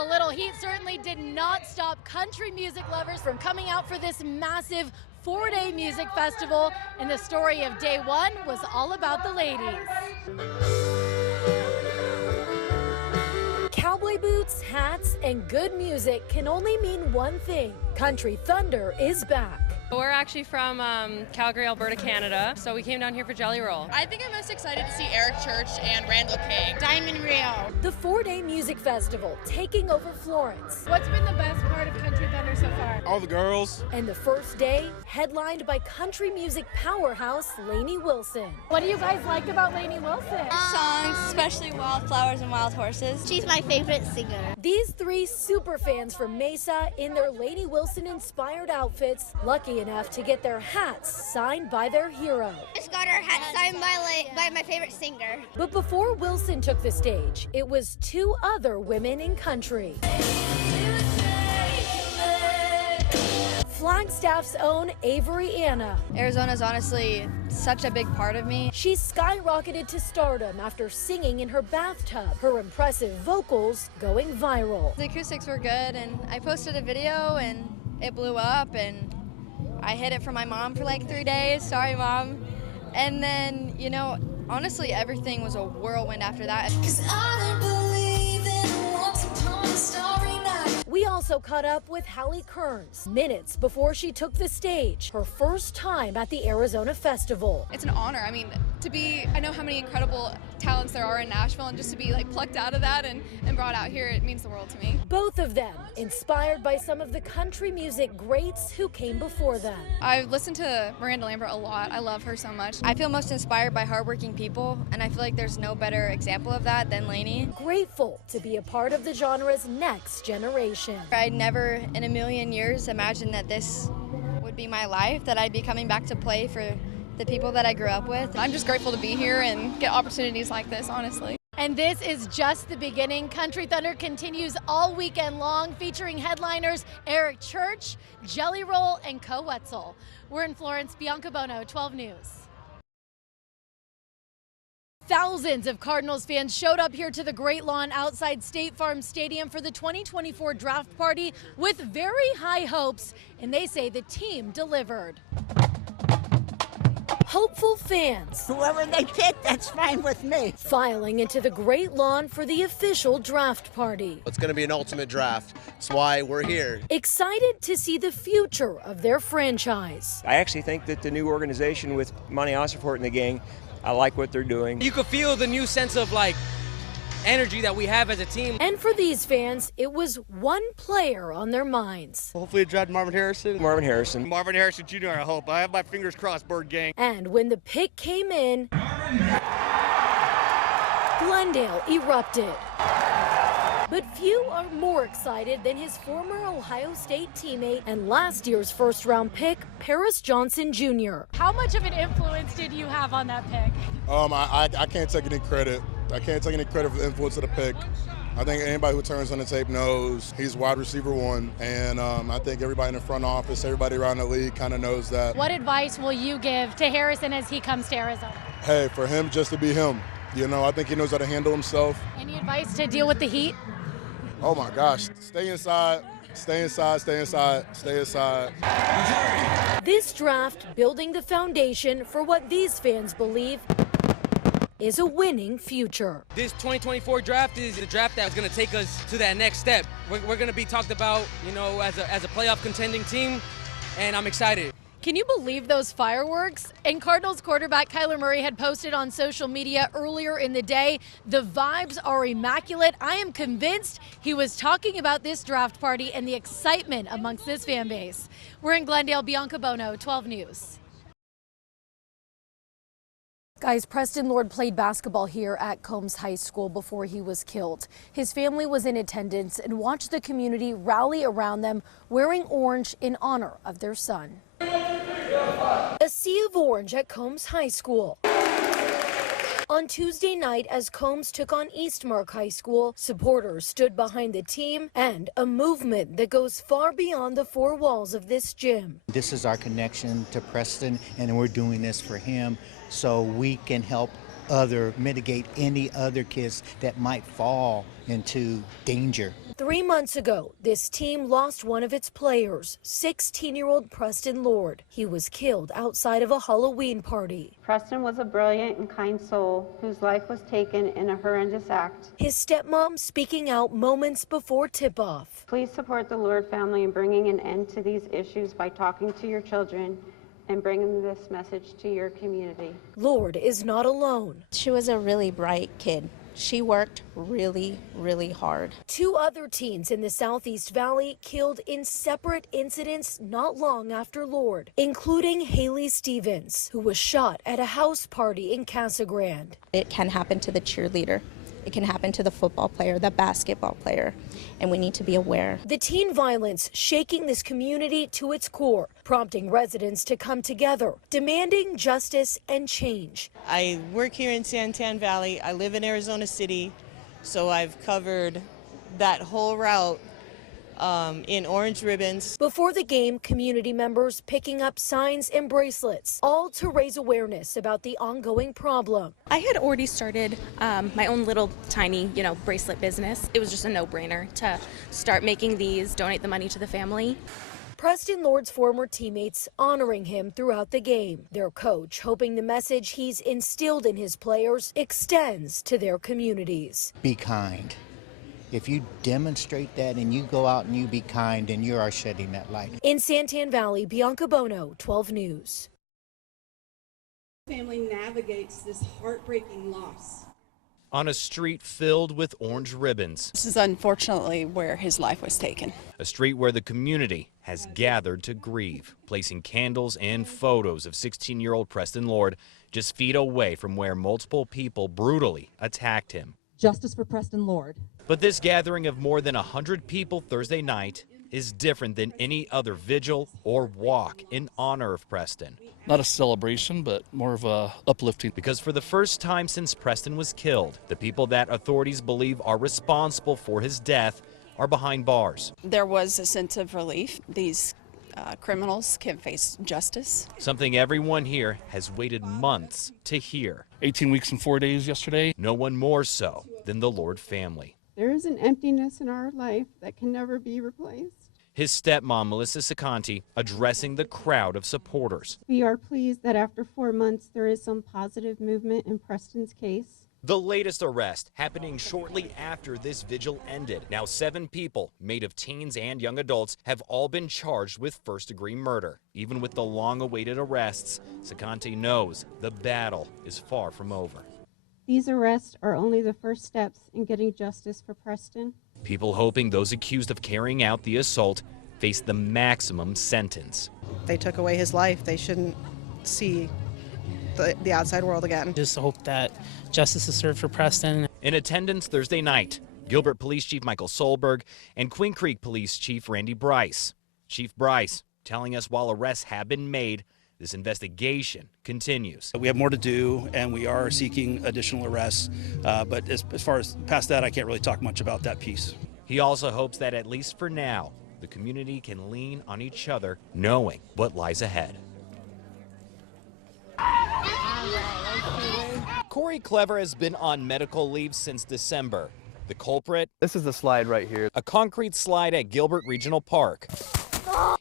Well, a little heat certainly did not stop country music lovers from coming out for this massive 4-day music festival, and the story of day one was all about the ladies. Cowboy boots, hats, and good music can only mean one thing: Country Thunder is back. We're actually from Calgary, Alberta, Canada, so we came down here for Jelly Roll. I think I'm most excited to see Eric Church and Randall King. Diamond Rio. The 4-day music festival taking over Florence. What's been the best part of Country Thunder so far? All the girls. And the first day headlined by country music powerhouse Lainey Wilson. What do you guys like about Lainey Wilson? Songs, especially Wildflowers and Wild Horses. She's my favorite singer. These three super fans from Mesa in their Lainey Wilson inspired outfits, lucky enough to get their hats signed by their hero. Just got our hat signed by my favorite singer. But before Wilson took the stage, it was two other women in country. Flagstaff's own Avery Anna. Arizona's honestly such a big part of me. She skyrocketed to stardom after singing in her bathtub, her impressive vocals going viral. The acoustics were good, and I posted a video and it blew up, and I hid it from my mom for like 3 days. Sorry, Mom. And then, you know, honestly, everything was a whirlwind after that. We also caught up with Hallie Kearns minutes before she took the stage, her first time at the Arizona Festival. It's an honor. I mean, I know how many incredible talents there are in Nashville, and just to be like plucked out of that and brought out here, it means the world to me. Both of them inspired by some of the country music greats who came before them. I've listened to Miranda Lambert a lot. I love her so much. I feel most inspired by hardworking people, and I feel like there's no better example of that than Lainey. Grateful to be a part of the genre's next generation. I'd never in a million years imagined that this would be my life, that I'd be coming back to play for the people that I grew up with. I'm just grateful to be here and get opportunities like this, honestly. And this is just the beginning. Country Thunder continues all weekend long, featuring headliners Eric Church, Jelly Roll, and Co Wetzel. We're in Florence. Bianca Bono, 12 News. Thousands of Cardinals fans showed up here to the Great Lawn outside State Farm Stadium for the 2024 draft party with very high hopes, and they say the team delivered. Hopeful fans, Whoever they pick, that's fine with me. filing into the Great Lawn for the official draft party. It's going to be an ultimate draft. That's why we're here. Excited to see the future of their franchise. I actually think that the new organization with Monty Osserfort and the gang, I like what they're doing. You could feel the new sense of energy that we have as a team. And for these fans, it was one player on their minds. Hopefully draft Marvin Harrison. Marvin Harrison. Marvin Harrison Jr., I hope. I have my fingers crossed, Bird Gang. And when the pick came in, Glendale erupted. But few are more excited than his former Ohio State teammate and last year's first-round pick, Paris Johnson Jr. How much of an influence did you have on that pick? I can't take any credit. I can't take any credit for the influence of the pick. I think anybody who turns on the tape knows he's wide receiver one, and I think everybody in the front office, everybody around the league kind of knows that. What advice will you give to Harrison as he comes to Arizona? Hey, for him just to be him. You know, I think he knows how to handle himself. Any advice to deal with the heat? Oh my gosh, stay inside, stay inside, stay inside, stay inside. This draft building the foundation for what these fans believe is a winning future. This 2024 draft is the draft that's going to take us to that next step. We're going to be talked about, as a playoff contending team, and I'm excited. Can you believe those fireworks? And Cardinals quarterback Kyler Murray had posted on social media earlier in the day, the vibes are immaculate. I am convinced he was talking about this draft party and the excitement amongst this fan base. We're in Glendale. Bianca Bono, 12 News. Guys, Preston Lord played basketball here at Combs High School before he was killed. His family was in attendance and watched the community rally around them wearing orange in honor of their son. A sea of orange at Combs High School. On Tuesday night, as Combs took on Eastmark High School, supporters stood behind the team and a movement that goes far beyond the four walls of this gym. This is our connection to Preston, and we're doing this for him so we can help mitigate any other kids that might fall into danger. 3 months ago, this team lost one of its players, 16-year-old Preston Lord. He was killed outside of a Halloween party. Preston was a brilliant and kind soul whose life was taken in a horrendous act. His stepmom speaking out moments before tip-off. Please support the Lord family in bringing an end to these issues by talking to your children and bringing this message to your community. Lord is not alone. She was a really bright kid. She worked really, really hard. 2 other teens in the Southeast Valley killed in separate incidents not long after Lord, including Haley Stevens, who was shot at a house party in Casa Grande. It can happen to the cheerleader. It can happen to the football player, the basketball player, and we need to be aware. The teen violence shaking this community to its core, prompting residents to come together, demanding justice and change. I work here in Santan Valley. I live in Arizona City, so I've covered that whole route in orange ribbons. Before the game, community members picking up signs and bracelets, all to raise awareness about the ongoing problem. I had already started my own little tiny, bracelet business. It was just a no-brainer to start making these, donate the money to the family. Preston Lord's former teammates honoring him throughout the game. Their coach hoping the message he's instilled in his players extends to their communities. Be kind. If you demonstrate that and you go out and you be kind, and you are shedding that light. In Santan Valley, Bianca Bono, 12 News. Family navigates this heartbreaking loss. On a street filled with orange ribbons. This is unfortunately where his life was taken. A street where the community has gathered to grieve, placing candles and photos of 16-year-old Preston Lord just feet away from where multiple people brutally attacked him. Justice for Preston Lord. But this gathering of more than 100 people Thursday night is different than any other vigil or walk in honor of Preston. Not a celebration, but more of a uplifting. Because for the first time since Preston was killed, the people that authorities believe are responsible for his death are behind bars. There was a sense of relief. These criminals can face justice. Something everyone here has waited months to hear. 18 weeks and 4 days yesterday. No one more so than the Lord family. There is an emptiness in our life that can never be replaced. His stepmom, Melissa Sacanti, addressing the crowd of supporters. We are pleased that after 4 months, there is some positive movement in Preston's case. The latest arrest happening shortly after this vigil ended. Now 7 people, made of teens and young adults, have all been charged with first-degree murder. Even with the long-awaited arrests, Sacanti knows the battle is far from over. These arrests are only the first steps in getting justice for Preston. People hoping those accused of carrying out the assault face the maximum sentence. They took away his life. They shouldn't see the outside world again. Just hope that justice is served for Preston. In attendance Thursday night, Gilbert Police Chief Michael Solberg and Queen Creek Police Chief Randy Bryce. Chief Bryce telling us while arrests have been made, this investigation continues. We have more to do, and we are seeking additional arrests, but as far as past that, I can't really talk much about that piece. He also hopes that at least for now, the community can lean on each other, knowing what lies ahead. Corey Clever has been on medical leave since December. The culprit? This is the slide right here. A concrete slide at Gilbert Regional Park.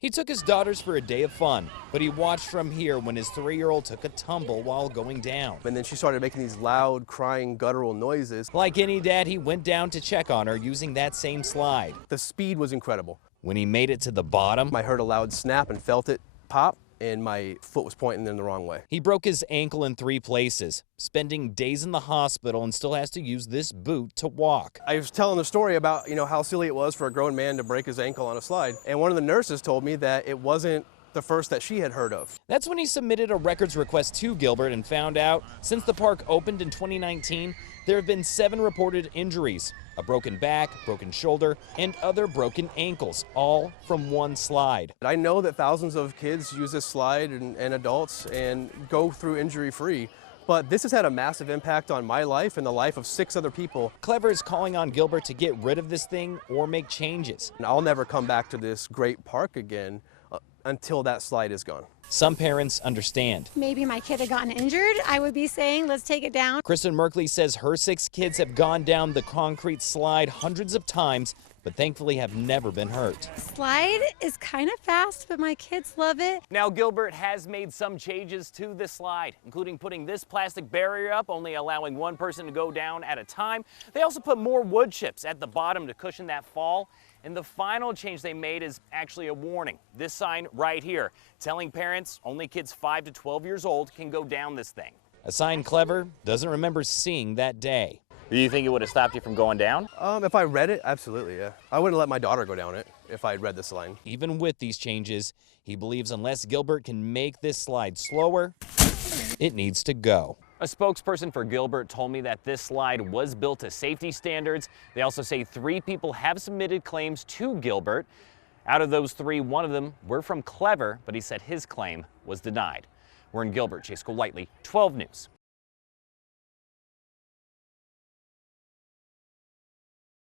He took his daughters for a day of fun, but he watched from here when his 3-year-old took a tumble while going down. And then she started making these loud, crying, guttural noises. Like any dad, he went down to check on her using that same slide. The speed was incredible. When he made it to the bottom, I heard a loud snap and felt it pop, and my foot was pointing in the wrong way. He broke his ankle in 3 places, spending days in the hospital, and still has to use this boot to walk. I was telling the story about, how silly it was for a grown man to break his ankle on a slide, and one of the nurses told me that it wasn't the first that she had heard of. That's when he submitted a records request to Gilbert and found out since the park opened in 2019, there have been 7 reported injuries. A broken back, broken shoulder, and other broken ankles, all from one slide. I know that thousands of kids use this slide and adults and go through injury-free, but this has had a massive impact on my life and the life of 6 other people. Clever is calling on Gilbert to get rid of this thing or make changes. And I'll never come back to this great park again until that slide is gone. Some parents understand. Maybe my kid had gotten injured, I would be saying, let's take it down. Kristen Merkley says her 6 kids have gone down the concrete slide hundreds of times, but thankfully have never been hurt. Slide is kind of fast, but my kids love it. Now Gilbert has made some changes to the slide, including putting this plastic barrier up, only allowing one person to go down at a time. They also put more wood chips at the bottom to cushion that fall. And the final change they made is actually a warning. This sign right here, telling parents only kids 5 to 12 years old can go down this thing. A sign Clever doesn't remember seeing that day. Do you think it would have stopped you from going down? If I read it, absolutely, yeah. I wouldn't let my daughter go down it if I had read this line. Even with these changes, he believes unless Gilbert can make this slide slower, it needs to go. A spokesperson for Gilbert told me that this slide was built to safety standards. They also say 3 people have submitted claims to Gilbert. Out of those 3, one of them were from Clever, but he said his claim was denied. We're in Gilbert. Chase Golightly, 12 News.